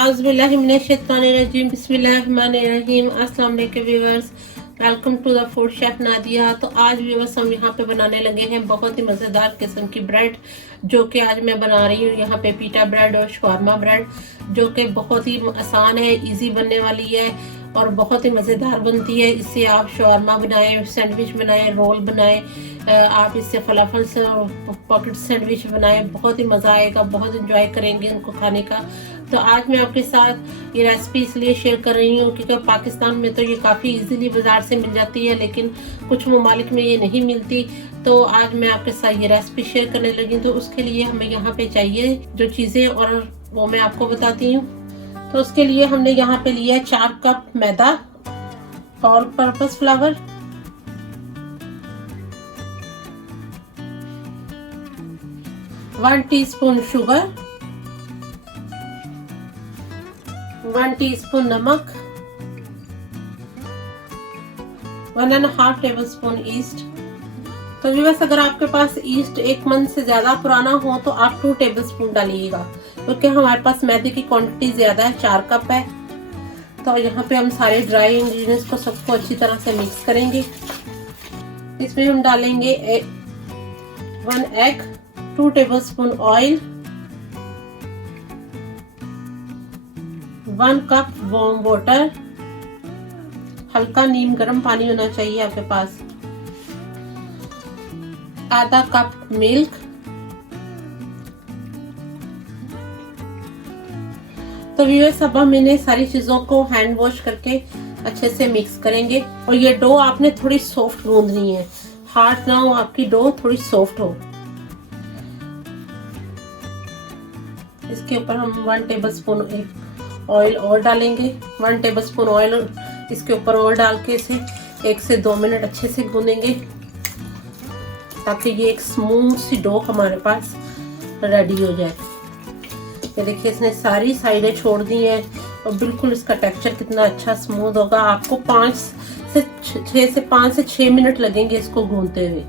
आज़बिल्लाहिमिनश्शैतानिर्रजीम बिस्मिल्लाहिर्रहमानिर्रहीम। अस्सलाम वालेकुम viewers, welcome to the food chef Nadia. तो आज व्यूअर्स हम यहाँ पे बनाने लगे हैं बहुत ही मज़ेदार किस्म की ब्रेड, जो कि आज मैं बना रही हूँ यहाँ पे पीटा ब्रेड और शवारमा ब्रेड, जो कि बहुत ही आसान है, इजी बनने वाली है और बहुत ही मज़ेदार बनती है। इससे आप शवारमा बनाएं, सैंडविच बनाएं, रोल बनाएं, आप इससे फलाफल से पॉकेट सैंडविच बनाएं, बहुत ही मज़ा आएगा, बहुत इंजॉय करेंगे उनको खाने का। तो आज मैं आपके साथ ये रेसिपी इसलिए शेयर कर रही हूँ क्योंकि पाकिस्तान में तो ये काफ़ी इजीली बाज़ार से मिल जाती है, लेकिन कुछ ममालिक में ये नहीं मिलती। तो आज मैं आपके साथ ये रेसिपी शेयर करने लगी। तो उसके लिए हमें यहाँ पे चाहिए जो चीज़ें, और वो मैं आपको बताती हूँ। तो उसके लिए हमने यहाँ पे लिया है 4 कप मैदा, all purpose flour, 1 teaspoon sugar, 1 teaspoon नमक, 1.5 टेबलस्पून ईस्ट। तो व्यूअर्स, अगर आपके पास ईस्ट 1 मंथ से ज्यादा पुराना हो तो आप 2 टेबलस्पून डालिएगा, क्योंकि हमारे पास मैदे की क्वांटिटी ज्यादा है, 4 कप है। तो यहाँ पे हम सारे ड्राई इंग्रेडिएंट्स को सबको अच्छी तरह से मिक्स करेंगे। इसमें हम डालेंगे 1 egg, 2 tablespoon oil, 1 cup warm water, हल्का नीम गर्म पानी होना चाहिए आपके पास, आधा कप मिल्क। तो व्यूअर्स, अब हम इन्हें सारी चीजों को हैंड वॉश करके अच्छे से मिक्स करेंगे। और ये डो आपने थोड़ी सॉफ्ट गूंदनी है, हार्ड ना हो, आपकी डो थोड़ी सॉफ्ट हो। इसके ऊपर हम 1 टेबलस्पून ऑयल और डालेंगे, 1 टेबलस्पून ऑयल इसके ऊपर और डाल के इसे 1 से 2 मिनट अच्छे से गूंदेंगे, ताकि ये एक स्मूथ सी डो हमारे पास रेडी हो जाए। ये देखिए, इसने सारी साइडें छोड़ दी हैं और बिल्कुल इसका टेक्सचर कितना अच्छा स्मूथ होगा। आपको 5 से 6 मिनट लगेंगे इसको गूंदते हुए।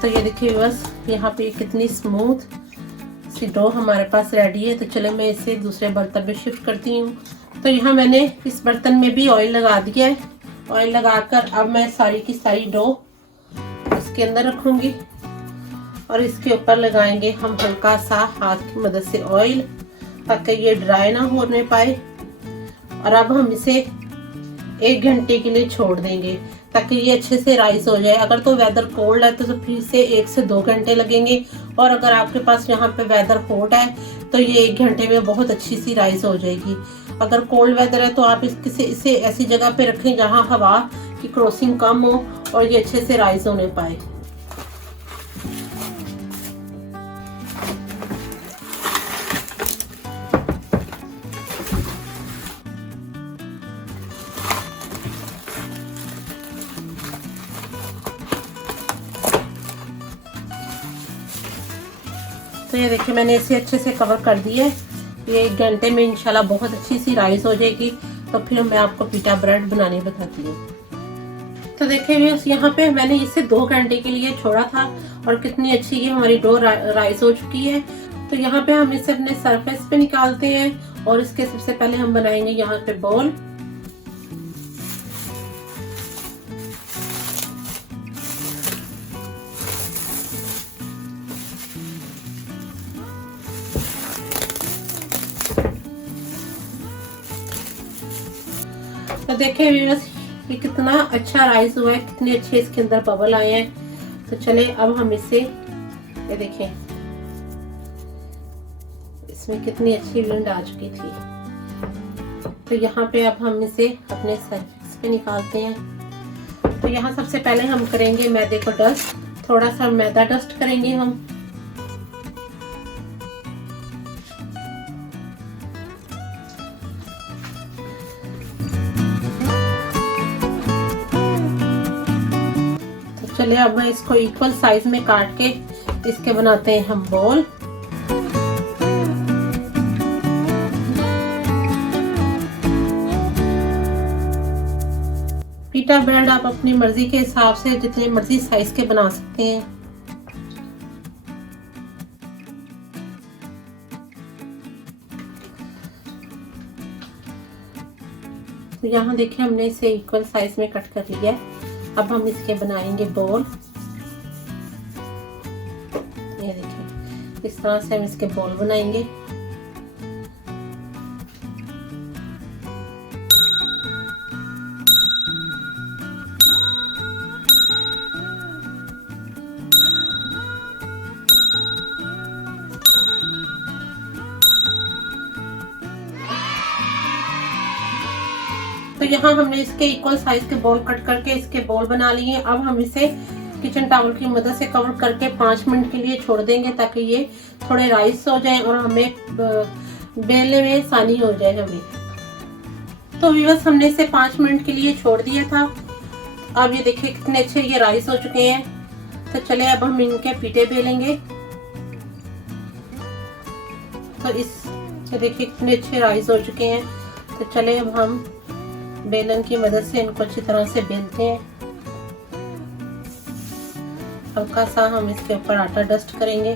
तो ये देखिए बस, यहाँ पे कितनी स्मूथ सी डो हमारे पास रेडी है। तो चले मैं इसे दूसरे बर्तन में शिफ्ट करती हूँ। तो यहाँ मैंने इस बर्तन में भी ऑयल लगा दिया है। ऑयल लगाकर अब मैं सारी की सारी डो इसके अंदर रखूंगी और इसके ऊपर लगाएंगे हम हल्का सा हाथ की मदद से ऑयल, ताकि ये ड्राई ना होने पाए। और अब हम इसे 1 घंटे के लिए छोड़ देंगे, ताकि ये अच्छे से राइस हो जाए। अगर तो वेदर कोल्ड है तो फिर से 1 से 2 घंटे लगेंगे, और अगर आपके पास यहाँ पे वेदर हॉट है तो ये 1 घंटे में बहुत अच्छी सी राइस हो जाएगी। अगर कोल्ड वेदर है तो आप इसे ऐसी जगह पे रखें जहाँ हवा की क्रॉसिंग कम हो और ये अच्छे से राइस होने पाए। तो ये देखिए, मैंने इसे अच्छे से कवर कर दिया है। ये 1 घंटे में इंशाल्लाह बहुत अच्छी सी राइस हो जाएगी। तो फिर मैं आपको पीटा ब्रेड बनाने बताती हूँ। तो देखिए, यहाँ पे मैंने इसे 2 घंटे के लिए छोड़ा था और कितनी अच्छी ये हमारी डो राइस हो चुकी है। तो यहाँ पे हम इसे अपने सरफेस पे निकालते हैं, और इसके सबसे पहले हम बनाएंगे यहाँ पे बॉल। तो देखिए व्यूअर्स, ये कितना अच्छा राइस हुआ है, कितने अच्छे इसके अंदर बबल आए हैं। तो चले अब हम इसे, ये देखें इसमें कितनी अच्छी विंड आ चुकी थी। तो यहाँ पे अब हम इसे अपने सरफेस पे निकालते हैं। तो यहाँ सबसे पहले हम करेंगे मैदे को डस्ट, थोड़ा सा मैदा डस्ट करेंगे हम। चलिए अब मैं इसको इक्वल साइज में काट के इसके बनाते हैं हम बॉल। पीटा ब्रेड आप अपनी मर्जी के हिसाब से जितने मर्जी साइज के बना सकते हैं। यहाँ देखिए हमने इसे इक्वल साइज में कट कर लिया है। अब हम इसके बनाएंगे बॉल। ये देखिए इस तरह से हम इसके बॉल बनाएंगे। तो यहाँ हमने इसके इक्वल साइज के बॉल कट करके इसके बॉल बना लिए। अब हम इसे किचन टॉवल की मदद से कवर करके 5 मिनट के लिए छोड़ देंगे ताकि ये थोड़े राइस हो जाएं और हमें बेलने में आसानी हो जाए हमें। तो व्यूअर्स हमने इसे 5 मिनट के लिए छोड़ दिया था। अब ये देखिए कितने अच्छे ये राइस हो चुके हैं। तो चले अब हम इनके पीठे बेलेंगे। तो इस देखिए कितने अच्छे राइस हो चुके हैं। तो चले अब हम बेलन की मदद से इनको अच्छी तरह से बेलते हैं। हल्का सा हम इसके ऊपर आटा डस्ट करेंगे।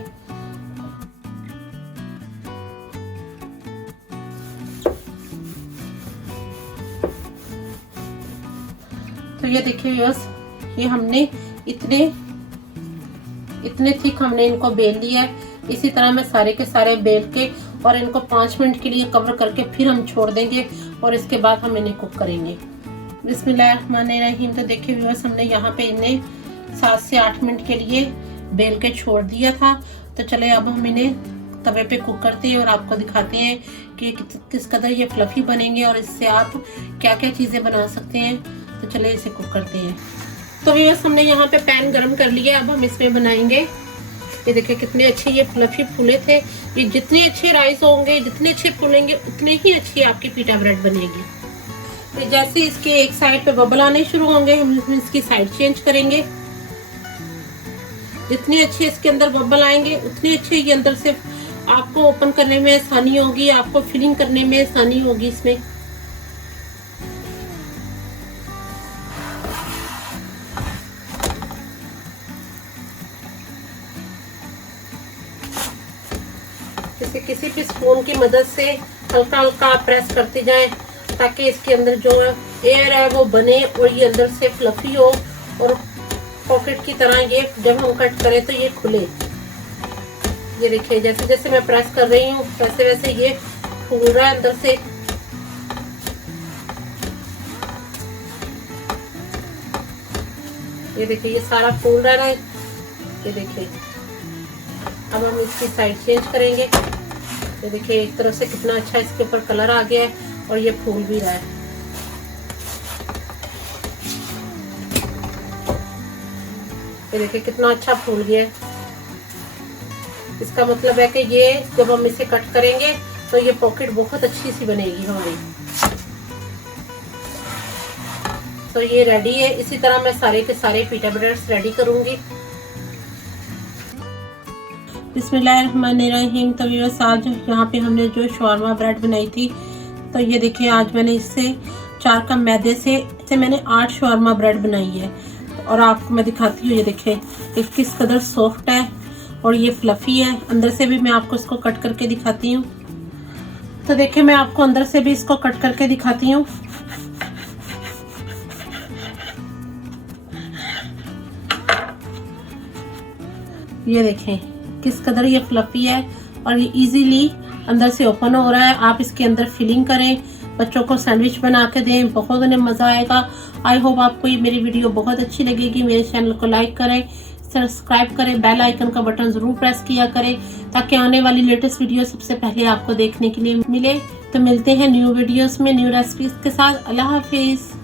तो ये देखिए व्यूअर्स, ये हमने इतने थिक हमने इनको बेल लिया है। इसी तरह मैं सारे के सारे बेल के और इनको 5 मिनट के लिए कवर करके फिर हम छोड़ देंगे और इसके बाद हम इन्हें कुक करेंगे। बिस्मिल्लाहिर्रहमानिर्रहीम। तो देखिए व्यूअर्स, हमने यहाँ पे इन्हें 7 से 8 मिनट के लिए बेल के छोड़ दिया था। तो चले अब हम इन्हें तवे पे कुक करते हैं और आपको दिखाते हैं कि किस कदर ये फ्लफी बनेंगे और इससे आप क्या क्या चीज़ें बना सकते हैं। तो चले इसे कुक करते हैं। तो व्यूअर्स, हमने यहाँ पे पैन गरम कर लिया। अब हम इसमें बनाएंगे। ये देखिए कितने अच्छे ये फ्लफी फूले थे। ये जितने अच्छे राइस होंगे, जितने अच्छे फूलेंगे, उतने ही अच्छी आपकी पिटा ब्रेड बनेगी। तो जैसे इसके एक साइड पे बबल आने शुरू होंगे, हम इसकी साइड चेंज करेंगे। जितने अच्छे इसके अंदर बबल आएंगे, उतने अच्छे ये अंदर से आपको ओपन करने में आसानी होगी, आपको फिलिंग करने में आसानी होगी इसमें। जैसे किसी भी स्पून की मदद से हल्का हल्का प्रेस करते जाएं ताकि इसके अंदर जो एयर है वो बने और ये अंदर से फ्लफी हो और पॉकेट की तरह ये जब हम कट करें तो ये खुले। ये देखिए जैसे जैसे मैं प्रेस कर रही हूँ वैसे वैसे ये फूल रहा है अंदर से। ये देखिए ये सारा फूल रहा है। ये देखिए अब हम इसकी साइड चेंज करेंगे। ये देखिए एक तरफ से कितना अच्छा इसके ऊपर कलर आ गया है और ये फूल भी रहा है। ये देखिए कितना अच्छा फूल गया है। इसका मतलब है कि ये जब हम इसे कट करेंगे तो ये पॉकेट बहुत अच्छी सी बनेगी हमारी। तो ये रेडी है। इसी तरह मैं सारे के सारे पिटा ब्रेड्स रेडी करूंगी। बिस्मिल्लाहिर्रहमानिर्रहीम। तो व्यूअर्स, आज यहाँ पे हमने जो शवारमा ब्रेड बनाई थी, तो ये देखिए आज मैंने इससे 4 कप मैदे से मैंने 8 शवारमा ब्रेड बनाई है और आपको मैं दिखाती हूँ। ये देखिए ये किस कदर सॉफ्ट है और ये फ्लफी है। अंदर से भी मैं आपको इसको कट करके दिखाती हूँ। तो देखिए मैं आपको अंदर से भी इसको कट करके दिखाती हूँ। ये देखें किस कदर ये फ्लफी है और ये इजीली अंदर से ओपन हो रहा है। आप इसके अंदर फिलिंग करें, बच्चों को सैंडविच बना के दें, बहुत उन्हें मज़ा आएगा। आई होप आपको ये मेरी वीडियो बहुत अच्छी लगेगी। मेरे चैनल को लाइक करें, सब्सक्राइब करें, बेल आइकन का बटन ज़रूर प्रेस किया करें ताकि आने वाली लेटेस्ट वीडियो सबसे पहले आपको देखने के लिए मिले। तो मिलते हैं न्यू वीडियोस में न्यू रेसिपीज के साथ। अल्लाह हाफिज़।